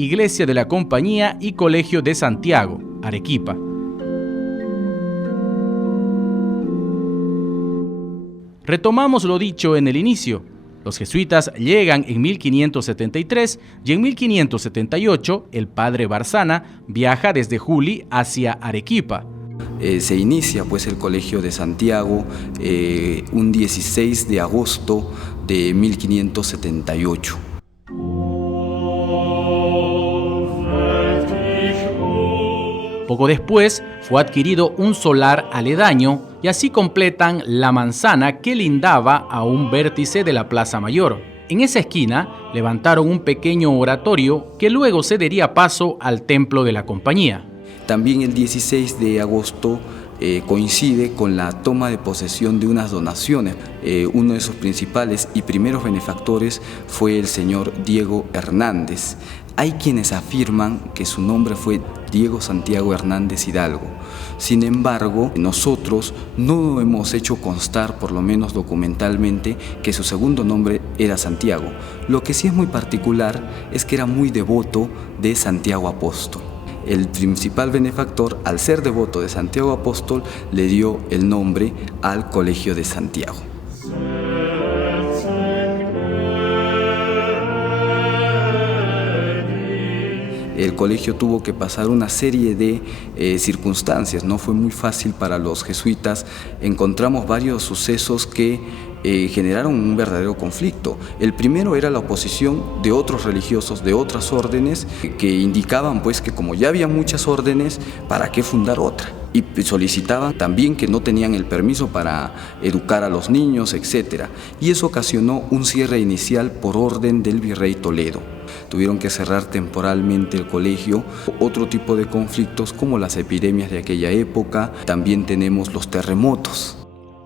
Iglesia de la Compañía y Colegio de Santiago, Arequipa. Retomamos lo dicho en el inicio. Los jesuitas llegan en 1573 y en 1578 el padre Barzana viaja desde Juli hacia Arequipa. Se inicia pues el Colegio de Santiago un 16 de agosto de 1578. Poco después fue adquirido un solar aledaño y así completan la manzana que lindaba a un vértice de la Plaza Mayor. En esa esquina levantaron un pequeño oratorio que luego cedería paso al templo de la compañía. También el 16 de agosto coincide con la toma de posesión de unas donaciones. Uno de sus principales y primeros benefactores fue el señor Diego Hernández. Hay quienes afirman que su nombre fue Diego Santiago Hernández Hidalgo. Sin embargo, nosotros no hemos hecho constar, por lo menos documentalmente, que su segundo nombre era Santiago. Lo que sí es muy particular es que era muy devoto de Santiago Apóstol. El principal benefactor, al ser devoto de Santiago Apóstol, le dio el nombre al Colegio de Santiago. El colegio tuvo que pasar una serie de circunstancias, no fue muy fácil para los jesuitas. Encontramos varios sucesos que generaron un verdadero conflicto. El primero era la oposición de otros religiosos de otras órdenes que indicaban pues que como ya había muchas órdenes, ¿para qué fundar otra? Y solicitaban también que no tenían el permiso para educar a los niños, etc. Y eso ocasionó un cierre inicial por orden del virrey Toledo. Tuvieron que cerrar temporalmente el colegio. Otro tipo de conflictos como las epidemias de aquella época. También tenemos los terremotos.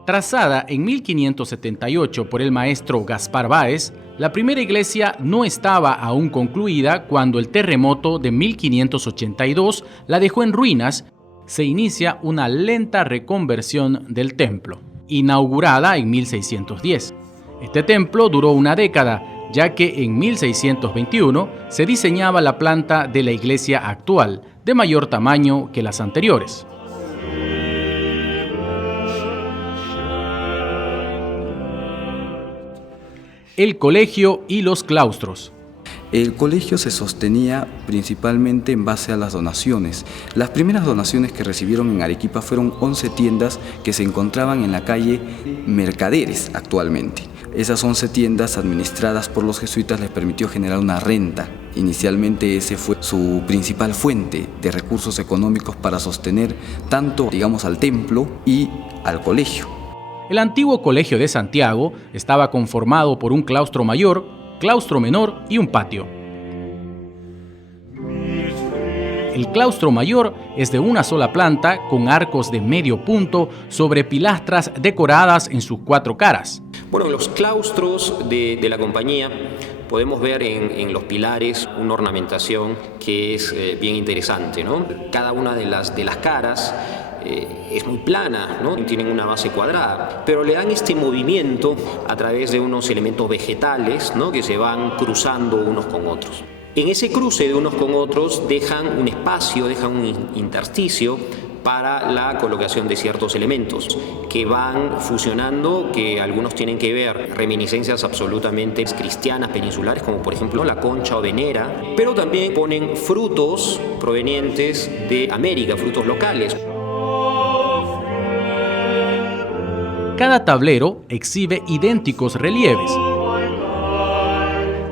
Trazada en 1578 por el maestro Gaspar Báez, la primera iglesia no estaba aún concluida cuando el terremoto de 1582 la dejó en ruinas. Se inicia una lenta reconversión del templo, inaugurada en 1610. Este templo duró una década, ya que en 1621 se diseñaba la planta de la iglesia actual, de mayor tamaño que las anteriores. El colegio y los claustros. El colegio se sostenía principalmente en base a las donaciones. Las primeras donaciones que recibieron en Arequipa fueron 11 tiendas que se encontraban en la calle Mercaderes actualmente. Esas 11 tiendas administradas por los jesuitas les permitió generar una renta. Inicialmente ese fue su principal fuente de recursos económicos para sostener tanto, digamos, al templo y al colegio. El antiguo Colegio de Santiago estaba conformado por un claustro mayor, claustro menor y un patio. El claustro mayor es de una sola planta con arcos de medio punto sobre pilastras decoradas en sus 4 caras. Bueno, en los claustros de la compañía podemos ver en los pilares una ornamentación que es bien interesante, ¿no? Cada una de las caras es muy plana, ¿no? Tienen una base cuadrada, pero le dan este movimiento a través de unos elementos vegetales, ¿no? Que se van cruzando unos con otros. En ese cruce de unos con otros dejan un espacio, dejan un intersticio para la colocación de ciertos elementos que van fusionando, que algunos tienen que ver reminiscencias absolutamente cristianas peninsulares, como por ejemplo la concha o venera, pero también ponen frutos provenientes de América, frutos locales. Cada tablero exhibe idénticos relieves.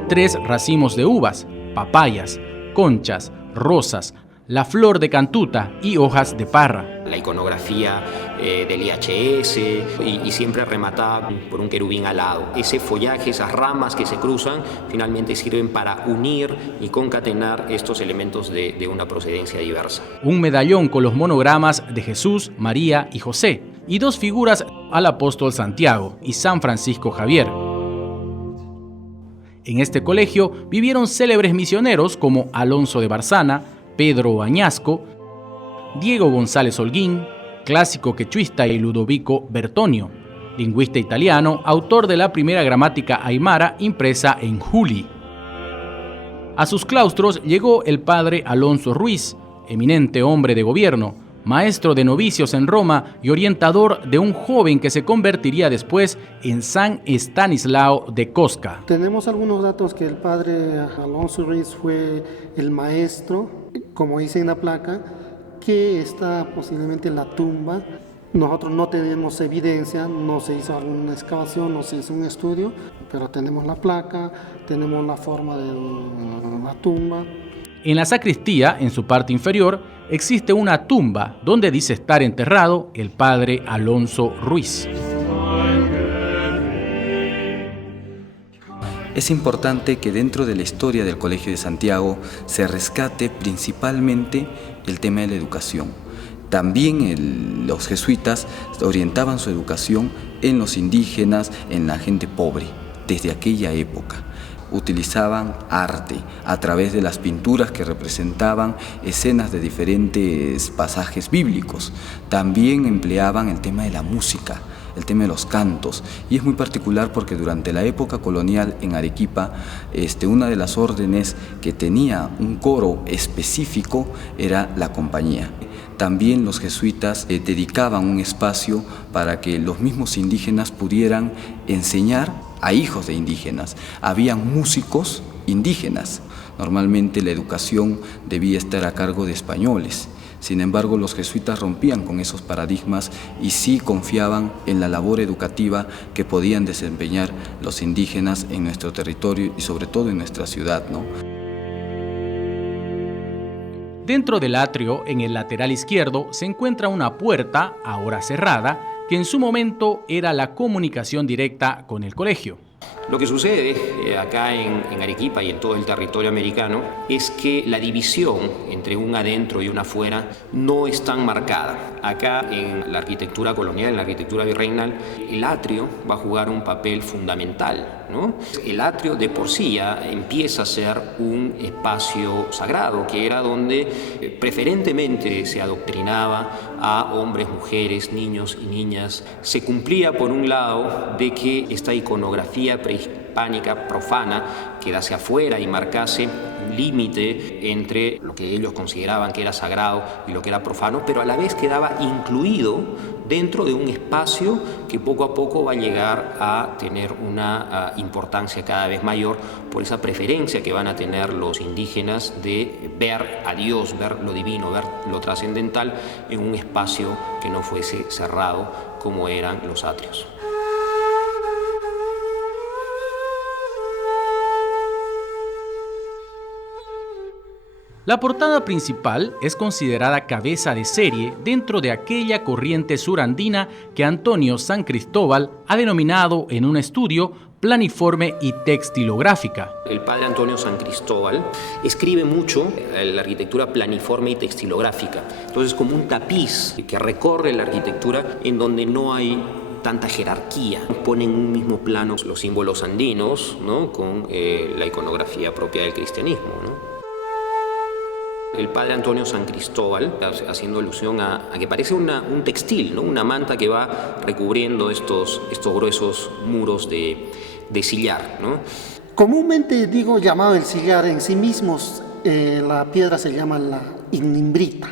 3 racimos de uvas, papayas, conchas, rosas, la flor de cantuta y hojas de parra. La iconografía del IHS y siempre rematada por un querubín alado. Ese follaje, esas ramas que se cruzan, finalmente sirven para unir y concatenar estos elementos de una procedencia diversa. Un medallón con los monogramas de Jesús, María y José, y 2 figuras al apóstol Santiago y San Francisco Javier. En este colegio vivieron célebres misioneros como Alonso de Barzana, Pedro Añasco, Diego González Holguín, clásico quechuista, y Ludovico Bertonio, lingüista italiano, autor de la primera gramática aymara impresa en Juli. A sus claustros llegó el padre Alonso Ruiz, eminente hombre de gobierno, maestro de novicios en Roma y orientador de un joven que se convertiría después en San Estanislao de Kostka. Tenemos algunos datos que el padre Alonso Ruiz fue el maestro, como dice en la placa, que está posiblemente en la tumba. Nosotros no tenemos evidencia, no se hizo alguna excavación, no se hizo un estudio, pero tenemos la placa, tenemos la forma de la tumba. En la sacristía, en su parte inferior, existe una tumba donde dice estar enterrado el padre Alonso Ruiz. Es importante que dentro de la historia del Colegio de Santiago se rescate principalmente el tema de la educación. También los jesuitas orientaban su educación en los indígenas, en la gente pobre, desde aquella época. Utilizaban arte a través de las pinturas que representaban escenas de diferentes pasajes bíblicos. También empleaban el tema de la música, el tema de los cantos, y es muy particular porque durante la época colonial en Arequipa, una de las órdenes que tenía un coro específico era la compañía. También los jesuitas dedicaban un espacio para que los mismos indígenas pudieran enseñar a hijos de indígenas. Habían músicos indígenas. Normalmente la educación debía estar a cargo de españoles. Sin embargo, los jesuitas rompían con esos paradigmas y sí confiaban en la labor educativa que podían desempeñar los indígenas en nuestro territorio y sobre todo en nuestra ciudad, ¿no? Dentro del atrio, en el lateral izquierdo, se encuentra una puerta, ahora cerrada, que en su momento era la comunicación directa con el colegio. Lo que sucede acá en Arequipa y en todo el territorio americano es que la división entre un adentro y un afuera no es tan marcada. Acá en la arquitectura colonial, en la arquitectura virreinal, el atrio va a jugar un papel fundamental, ¿no? El atrio de por sí ya empieza a ser un espacio sagrado, que era donde preferentemente se adoctrinaba a hombres, mujeres, niños y niñas. Se cumplía por un lado de que esta iconografía prehispánica profana quedase afuera y marcase un límite entre lo que ellos consideraban que era sagrado y lo que era profano, pero a la vez quedaba incluido dentro de un espacio que poco a poco va a llegar a tener una importancia cada vez mayor por esa preferencia que van a tener los indígenas de ver a Dios, ver lo divino, ver lo trascendental en un espacio que no fuese cerrado como eran los atrios. La portada principal es considerada cabeza de serie dentro de aquella corriente surandina que Antonio San Cristóbal ha denominado en un estudio planiforme y textilográfica. El padre Antonio San Cristóbal escribe mucho la arquitectura planiforme y textilográfica. Entonces, como un tapiz que recorre la arquitectura en donde no hay tanta jerarquía. Ponen en un mismo plano los símbolos andinos, ¿no?, con la iconografía propia del cristianismo, ¿no? El padre Antonio San Cristóbal, haciendo alusión a que parece un textil, ¿no?, una manta que va recubriendo estos gruesos muros de sillar, ¿no? Comúnmente digo llamado el sillar, en sí mismos la piedra se llama la ignimbrita,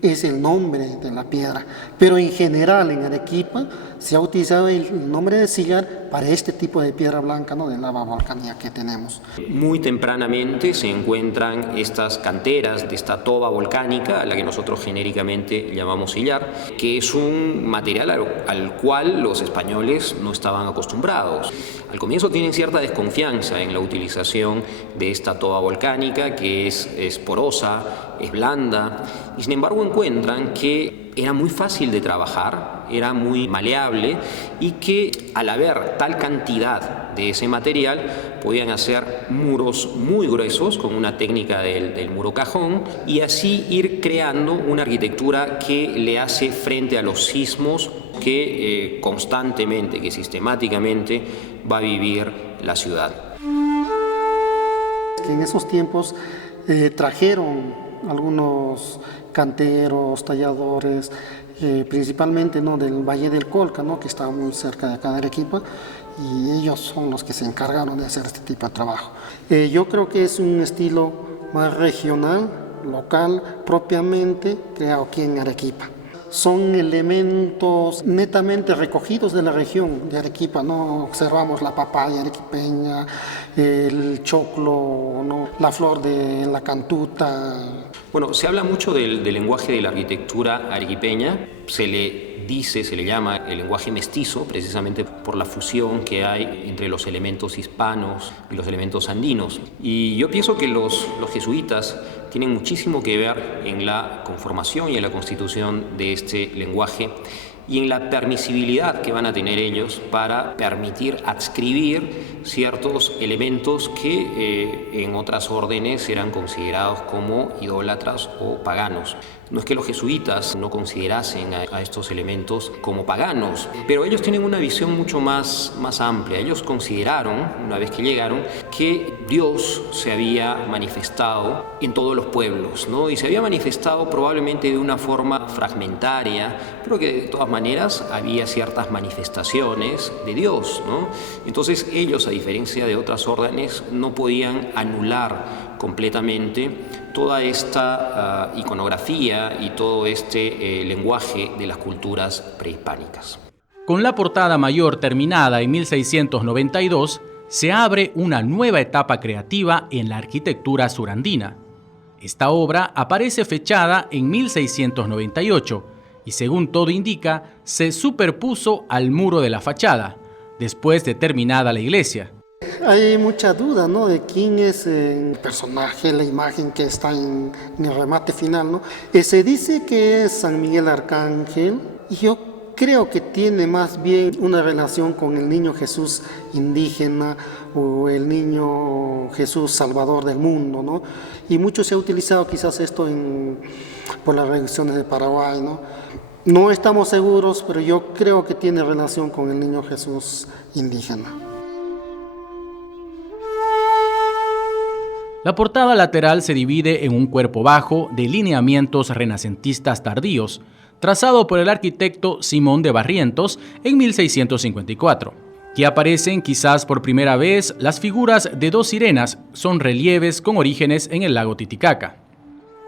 es el nombre de la piedra, pero en general en Arequipa se ha utilizado el nombre de sillar para este tipo de piedra blanca, ¿no?, de lava volcánica que tenemos. Muy tempranamente se encuentran estas canteras de esta toba volcánica, a la que nosotros genéricamente llamamos sillar, que es un material al cual los españoles no estaban acostumbrados. Al comienzo tienen cierta desconfianza en la utilización de esta toba volcánica, que es porosa, es blanda, y sin embargo encuentran que era muy fácil de trabajar, era muy maleable y que al haber tal cantidad de ese material podían hacer muros muy gruesos con una técnica del muro cajón y así ir creando una arquitectura que le hace frente a los sismos que constantemente, que sistemáticamente va a vivir la ciudad. En esos tiempos trajeron algunos canteros, talladores, principalmente, ¿no?, del Valle del Colca, ¿no?, que está muy cerca de acá de Arequipa, y ellos son los que se encargaron de hacer este tipo de trabajo. Yo creo que es un estilo más regional, local, propiamente creado aquí en Arequipa. Son elementos netamente recogidos de la región de Arequipa, ¿no? Observamos la papaya arequipeña, el choclo, ¿no? La flor de la cantuta. Bueno, se habla mucho del lenguaje de la arquitectura arequipeña, se le llama el lenguaje mestizo, precisamente por la fusión que hay entre los elementos hispanos y los elementos andinos. Y yo pienso que los jesuitas tienen muchísimo que ver en la conformación y en la constitución de este lenguaje y en la permisibilidad que van a tener ellos para permitir adscribir ciertos elementos que en otras órdenes eran considerados como idólatras o paganos. No es que los jesuitas no considerasen a estos elementos como paganos, pero ellos tienen una visión mucho más amplia. Ellos consideraron, una vez que llegaron, que Dios se había manifestado en todos los pueblos, ¿no? Y se había manifestado probablemente de una forma fragmentaria, pero que de todas maneras había ciertas manifestaciones de Dios, ¿no? Entonces ellos, a diferencia de otras órdenes, no podían anular completamente toda esta iconografía y todo este lenguaje de las culturas prehispánicas. Con la portada mayor terminada en 1692, se abre una nueva etapa creativa en la arquitectura surandina. Esta obra aparece fechada en 1698 y, según todo indica, se superpuso al muro de la fachada, después de terminada la iglesia. Hay mucha duda, ¿no?, de quién es el personaje, la imagen que está en el remate final, ¿no? Se dice que es San Miguel Arcángel, y yo creo que tiene más bien una relación con el niño Jesús indígena o el niño Jesús Salvador del mundo, ¿no? Y mucho se ha utilizado quizás esto por las religiones de Paraguay, ¿no? No estamos seguros, pero yo creo que tiene relación con el niño Jesús indígena. La portada lateral se divide en un cuerpo bajo de lineamientos renacentistas tardíos, trazado por el arquitecto Simón de Barrientos en 1654. Que aparecen quizás por primera vez las figuras de dos sirenas, son relieves con orígenes en el lago Titicaca.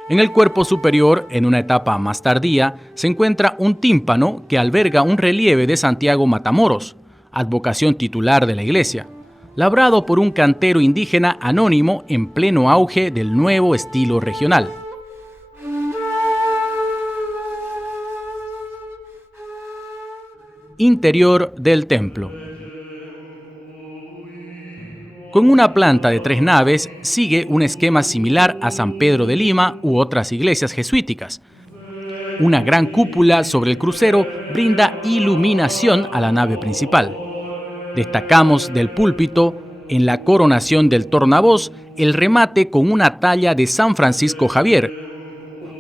En el cuerpo superior, en una etapa más tardía, se encuentra un tímpano que alberga un relieve de Santiago Matamoros, advocación titular de la iglesia, labrado por un cantero indígena anónimo en pleno auge del nuevo estilo regional. Interior del templo. Con una planta de 3 naves, sigue un esquema similar a San Pedro de Lima u otras iglesias jesuíticas. Una gran cúpula sobre el crucero brinda iluminación a la nave principal. Destacamos del púlpito, en la coronación del tornavoz, el remate con una talla de San Francisco Javier,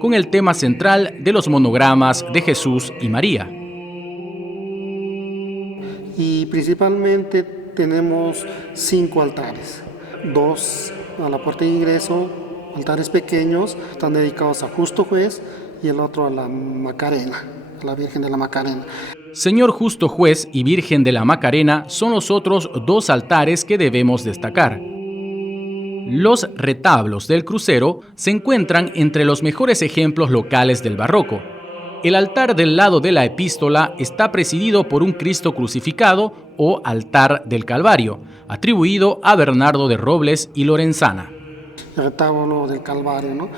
con el tema central de los monogramas de Jesús y María. Y principalmente tenemos 5 altares, 2 a la puerta de ingreso, altares pequeños, están dedicados a Justo Juez, y el otro a la Macarena, a la Virgen de la Macarena. Señor Justo Juez y Virgen de la Macarena son los otros 2 altares que debemos destacar. Los retablos del crucero se encuentran entre los mejores ejemplos locales del barroco. El altar del lado de la epístola está presidido por un Cristo crucificado o altar del Calvario, atribuido a Bernardo de Robles y Lorenzana. El retablo del Calvario, ¿no?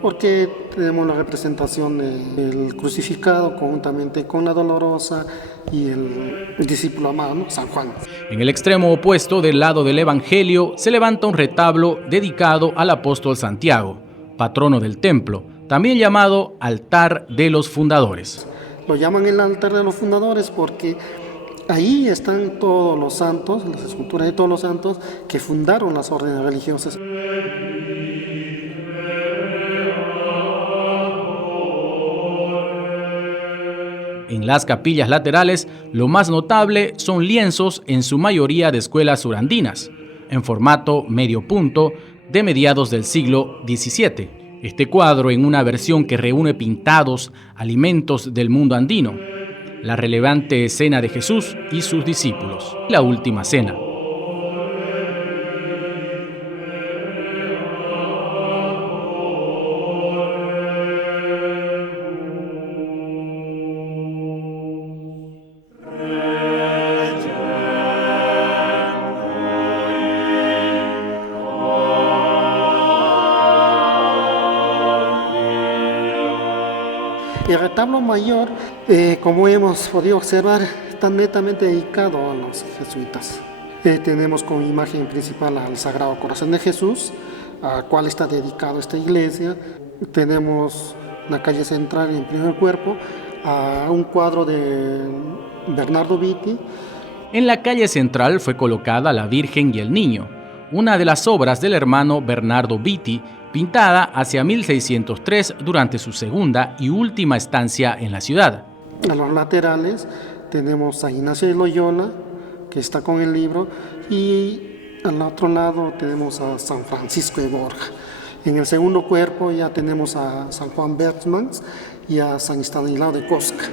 Porque tenemos la representación del crucificado conjuntamente con la dolorosa y el discípulo amado, ¿no?, San Juan. En el extremo opuesto del lado del Evangelio se levanta un retablo dedicado al apóstol Santiago, patrono del templo, también llamado altar de los fundadores. Lo llaman el altar de los fundadores porque ahí están todos los santos, las esculturas de todos los santos que fundaron las órdenes religiosas. En las capillas laterales, lo más notable son lienzos, en su mayoría de escuelas surandinas, en formato medio punto, de mediados del siglo XVII. Este cuadro, en una versión que reúne pintados, alimentos del mundo andino. la relevante escena de Jesús y sus discípulos, la última cena. El retablo mayor, como hemos podido observar, está netamente dedicado a los jesuitas. Tenemos como imagen principal al Sagrado Corazón de Jesús, a cual está dedicado esta iglesia. Tenemos la calle central en primer cuerpo, a un cuadro de Bernardo Vitti. En la calle central fue colocada la Virgen y el Niño, una de las obras del hermano Bernardo Vitti, pintada hacia 1603 durante su segunda y última estancia en la ciudad. A los laterales tenemos a San Ignacio de Loyola, que está con el libro, y al otro lado tenemos a San Francisco de Borja. En el segundo cuerpo ya tenemos a San Juan Bertmans y a San Estanislao de Kostka.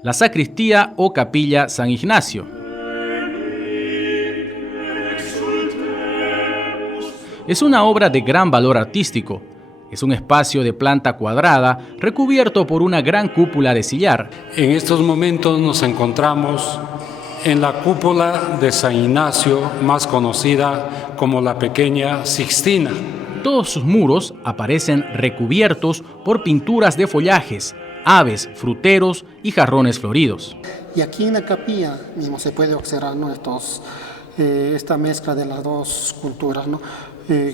La sacristía o capilla San Ignacio. Es una obra de gran valor artístico. Es un espacio de planta cuadrada recubierto por una gran cúpula de sillar. En estos momentos nos encontramos en la cúpula de San Ignacio, más conocida como la Pequeña Sixtina. Todos sus muros aparecen recubiertos por pinturas de follajes, aves, fruteros y jarrones floridos. Y aquí en la capilla mismo se puede observar, ¿no?, esta mezcla de las dos culturas, ¿no?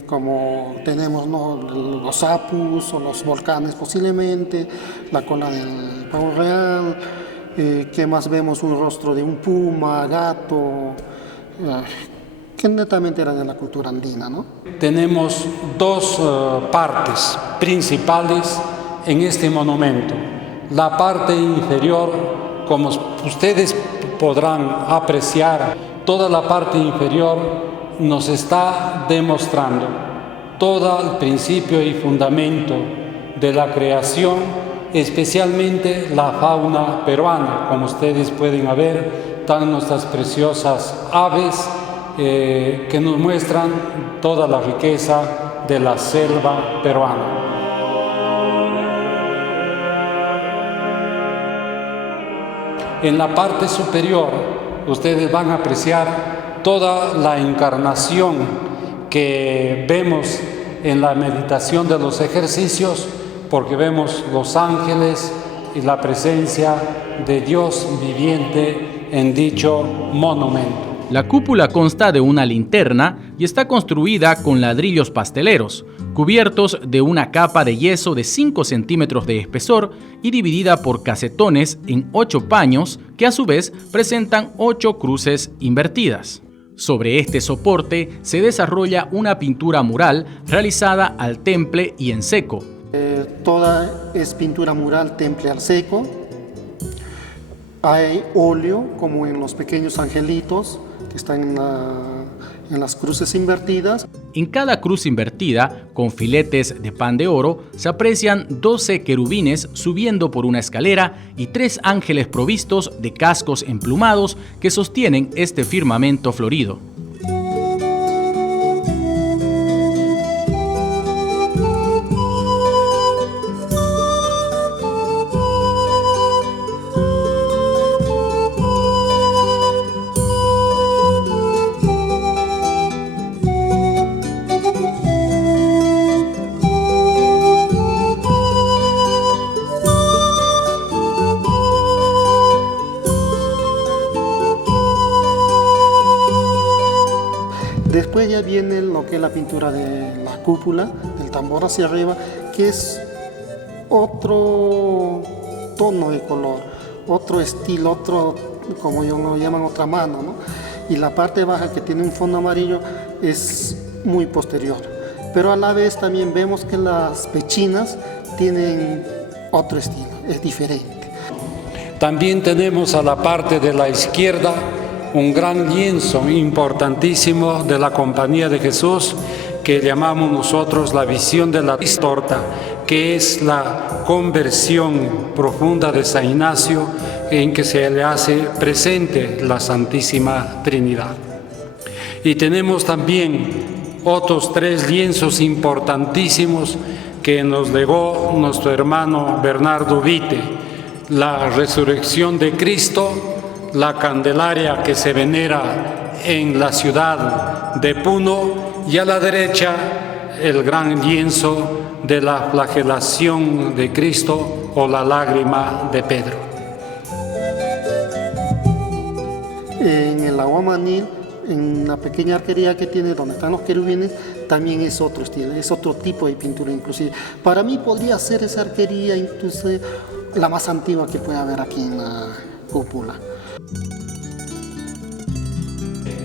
Como tenemos, ¿no?, los apus o los volcanes posiblemente, la cola del pavo real, que más vemos un rostro de un puma, gato, que netamente era de la cultura andina, ¿no? Tenemos dos partes principales en este monumento. La parte inferior, como ustedes podrán apreciar, toda la parte inferior nos está demostrando todo el principio y fundamento de la creación, especialmente la fauna peruana. Como ustedes pueden ver, están nuestras preciosas aves que nos muestran toda la riqueza de la selva peruana. En la parte superior, ustedes van a apreciar toda la encarnación que vemos en la meditación de los ejercicios, porque vemos los ángeles y la presencia de Dios viviente en dicho monumento. La cúpula consta de una linterna y está construida con ladrillos pasteleros, cubiertos de una capa de yeso de 5 centímetros de espesor y dividida por casetones en 8 paños que a su vez presentan 8 cruces invertidas. Sobre este soporte se desarrolla una pintura mural realizada al temple y en seco. Toda es pintura mural temple al seco. Hay óleo, como en los pequeños angelitos que están en las cruces invertidas. En cada cruz invertida, con filetes de pan de oro, se aprecian 12 querubines subiendo por una escalera y 3 ángeles provistos de cascos emplumados que sostienen este firmamento florido. Después ya viene lo que es la pintura de la cúpula, del tambor hacia arriba, que es otro tono de color, otro estilo, otro, como ellos lo llaman, otra mano, ¿no? Y la parte baja, que tiene un fondo amarillo, es muy posterior. Pero a la vez también vemos que las pechinas tienen otro estilo, es diferente. También tenemos a la parte de la izquierda un gran lienzo importantísimo de la Compañía de Jesús que llamamos nosotros la visión de la torta, que es la conversión profunda de San Ignacio en que se le hace presente la Santísima Trinidad. Y tenemos también otros 3 lienzos importantísimos que nos legó nuestro hermano Bernardo Vite: la resurrección de Cristo, la Candelaria que se venera en la ciudad de Puno, y a la derecha el gran lienzo de la flagelación de Cristo o la lágrima de Pedro. En el aguamanil, en la pequeña arquería que tiene donde están los querubines, también es otro estilo, es otro tipo de pintura inclusive. Para mí podría ser esa arquería incluso la más antigua que puede haber aquí en la cúpula.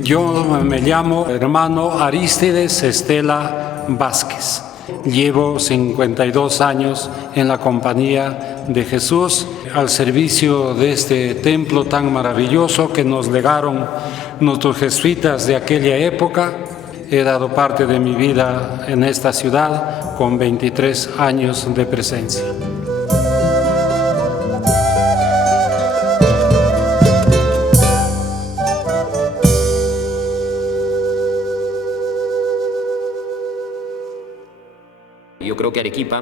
Yo me llamo hermano Arístides Estela Vázquez. Llevo 52 años en la Compañía de Jesús, al servicio de este templo tan maravilloso que nos legaron nuestros jesuitas de aquella época. He dado parte de mi vida en esta ciudad con 23 años de presencia. Yo creo que Arequipa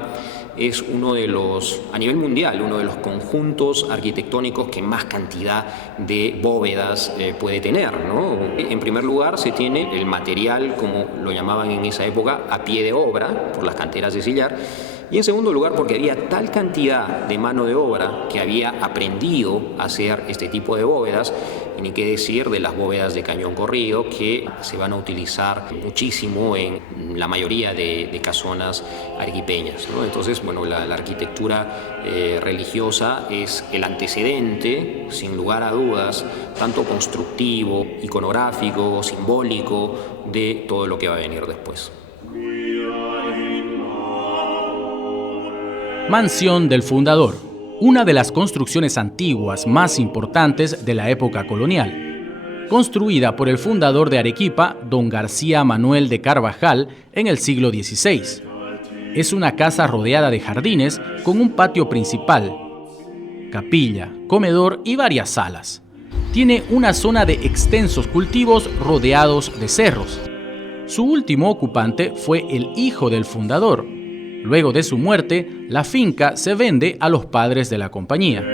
es uno de los, a nivel mundial, uno de los conjuntos arquitectónicos que más cantidad de bóvedas puede tener, ¿no? En primer lugar, se tiene el material, como lo llamaban en esa época, a pie de obra, por las canteras de sillar. Y en segundo lugar, porque había tal cantidad de mano de obra que había aprendido a hacer este tipo de bóvedas, y ni qué decir de las bóvedas de cañón corrido, que se van a utilizar muchísimo en la mayoría de casonas arequipeñas, ¿no? Entonces, bueno, la arquitectura religiosa es el antecedente, sin lugar a dudas, tanto constructivo, iconográfico, simbólico, de todo lo que va a venir después. Mansión del Fundador, una de las construcciones antiguas más importantes de la época colonial, construida por el fundador de Arequipa, don García Manuel de Carvajal, en el siglo XVI. Es una casa rodeada de jardines con un patio principal, capilla, comedor y varias salas. Tiene una zona de extensos cultivos rodeados de cerros. Su último ocupante fue el hijo del fundador. Luego de su muerte, la finca se vende a los padres de la compañía.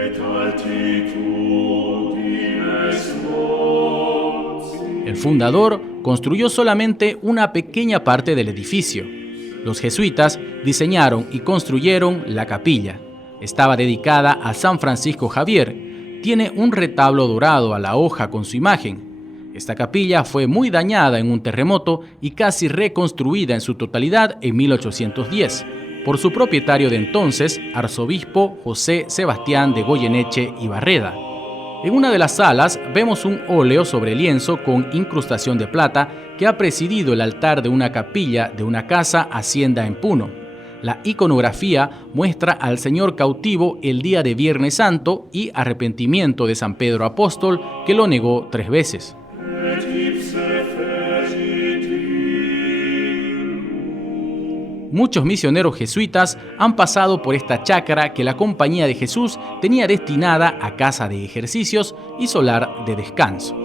El fundador construyó solamente una pequeña parte del edificio. Los jesuitas diseñaron y construyeron la capilla. Estaba dedicada a San Francisco Javier. Tiene un retablo dorado a la hoja con su imagen. Esta capilla fue muy dañada en un terremoto y casi reconstruida en su totalidad en 1810 por su propietario de entonces, arzobispo José Sebastián de Goyeneche y Barreda. En una de las salas vemos un óleo sobre lienzo con incrustación de plata que ha presidido el altar de una capilla de una casa hacienda en Puno. La iconografía muestra al Señor cautivo el día de Viernes Santo y arrepentimiento de San Pedro Apóstol, que lo negó 3 veces. Muchos misioneros jesuitas han pasado por esta chácara que la Compañía de Jesús tenía destinada a casa de ejercicios y solar de descanso.